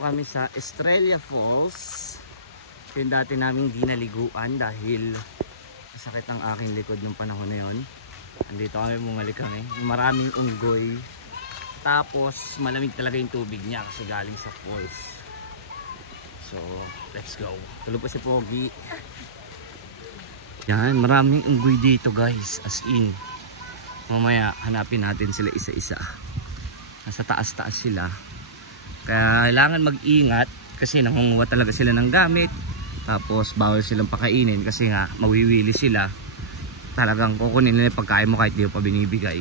kami sa Estrella Falls. Ito yung dati naming dinaliguan dahil masakit ang aking likod nung panahon na yun. Andito kami, bumalik kami. Maraming unggoy. Tapos malamig talaga yung tubig niya kasi galing sa falls. So, let's go. Tulog pa si Pogi. Yan, maraming unggoy dito guys. As in. Mamaya hanapin natin sila isa-isa. Nasa taas-taas sila. Kaya kailangan mag-ingat kasi nangunguha talaga sila ng gamit. Tapos bawal silang pakainin kasi nga mawiwili sila. Talagang kukunin nila yung pagkain mo kahit di mo pa binibigay.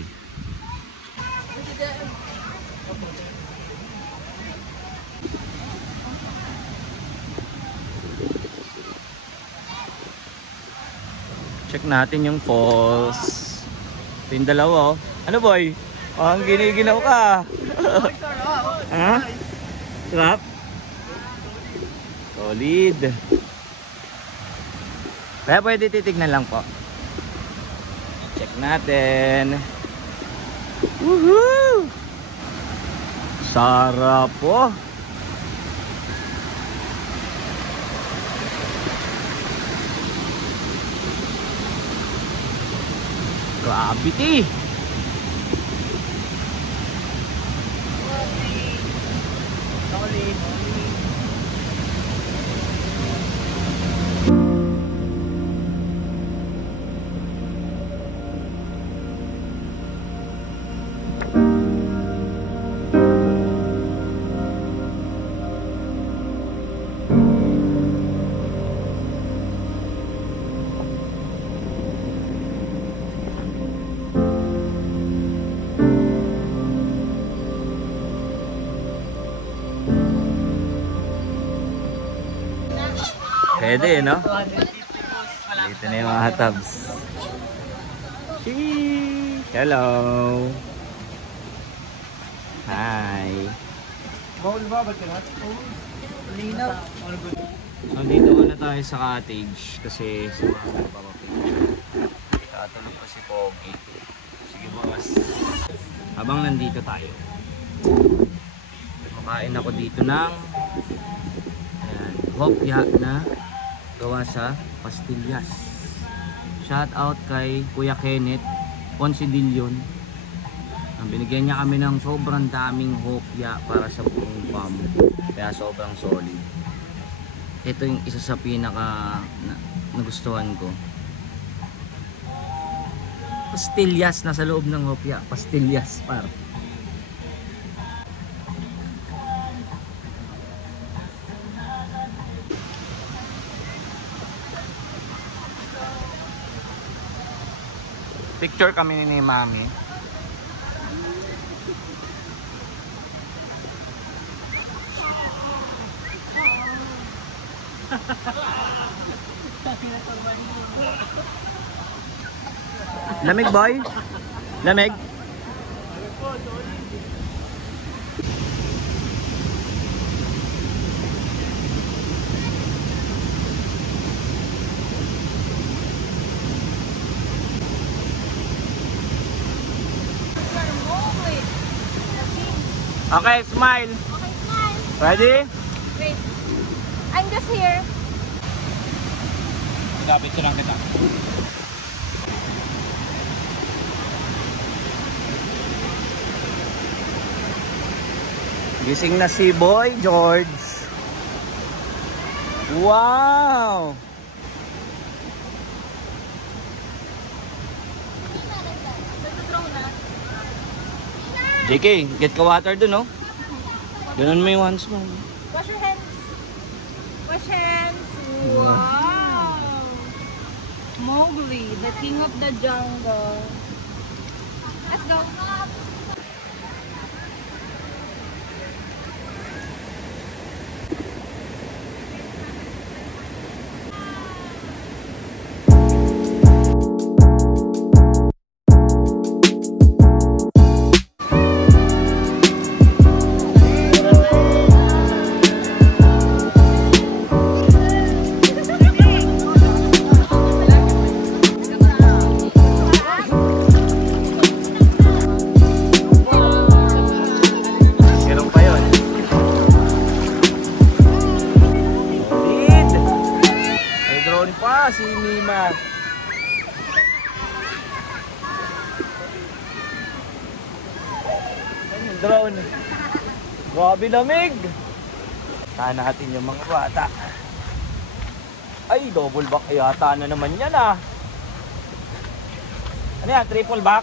Check natin yung falls. Ito yung dalawa oh. Ano boy? Ang giniginaw ka. Ha? Sarap? Solid. Kaya pwede titignan lang po. Check natin. Woohoo! Sarap po. Gravity. Pwede, no? Dito na yung mga tabs. Hello! Hi! Nandito na tayo sa cottage kasi sumama pa papit. Tatulog pa si Pogi. Sige boss. Habang nandito tayo, kumakain ako dito ng hopya na gawa sa pastillas. Shout out kay Kuya Kenneth Ponsidillon. Binigyan niya kami ng sobrang daming hopya para sa buong farm. Kaya sobrang solid. Ito yung isa sa pinaka nagustuhan ko. Pastillas nasa loob ng hopya. Pastillas par. Picture kami ni Mami. Lamig boy? Lamig? Okay, smile. Okay, smile. Ready? Wait. I'm just here. Kapit ko lang kita. Gising na si Boy George. Wow! JK, get ka water dun, no? Ganun mo yung hands mo. Wash your hands. Wash hands. Wow! Mowgli, the king of the jungle. Let's go. Si Mima. Ayun yung drone. Grabe lamig. Tahan natin yung mga bata. Ay, double back yata na naman yan ah. Ano yan? Triple back?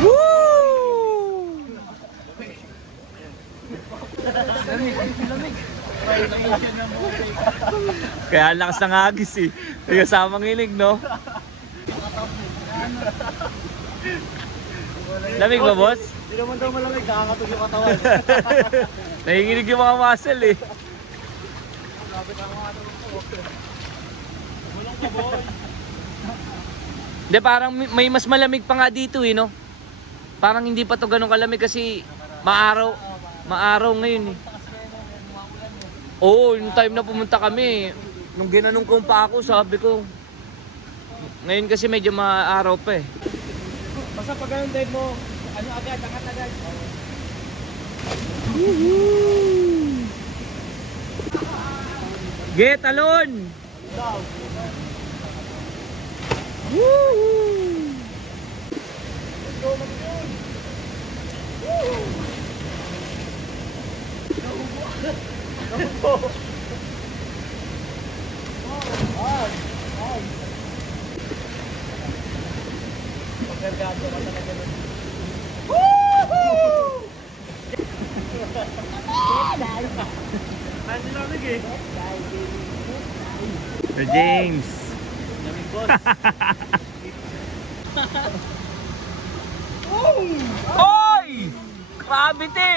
Woo! Kaya ang lakas ng agis eh. May kasamang ilig, no? Lamig ba, boss? Hindi naman daw malamig, nakakatog yung katawan. Nanginginig yung mga muscle eh. Lapit ako nga ito. Walang kabon. Hindi, parang may mas malamig pa nga dito eh, no? Parang hindi pa to ganun kalamig kasi maaraw. Maaraw ngayon eh. Oo, yung time na pumunta kami, nung ginanong kong pa ako, sabi ko, ngayon kasi medyo maaraw pa eh. Basta pag ganun dive mo, ano agad, angat agad. Get alon! Woohoo! Pagkargado ka talaga nun. Hindi lamig eh. Sir James! Lamig boss. Oy! Grabe te!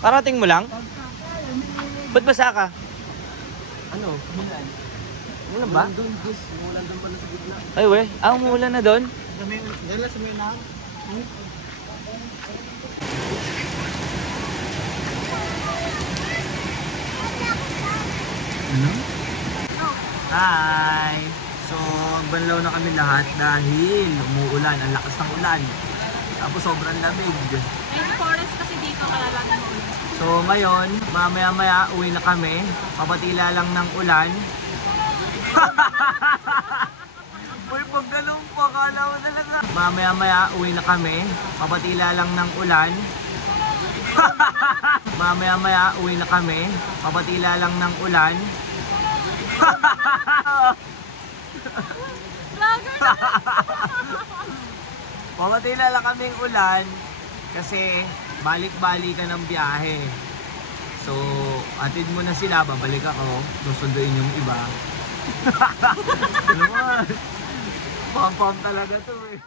Parating mo lang? Ba't basa ka? Ano? Umulan. Umulan ba? Doon, Diyos. Umulan doon pala sa gitna. Ay we, umulan na doon? Dala sa may lang. Ano? Hi! So, banlaw na kami lahat dahil umuulan, ang lakas ng ulan. Tapos sobrang lamig. May forest kasi dito kaya lagi mo ulit. So ngayon, mamaya-maya uwi na kami. Papatila lang ng ulan. Uy, pag ganun po, akala ko talaga. Mamaya-maya uwi na kami. Papatila lang ng ulan. Mamaya-maya uwi na kami. Papatila lang ng ulan. Vlogger na! Papatila lang kaming ulan kasi balik-balikan ng biyahe. So, atid mo na sila, babalik ako, susunduin yung iba. Ano mo? Pam-pam talaga to eh.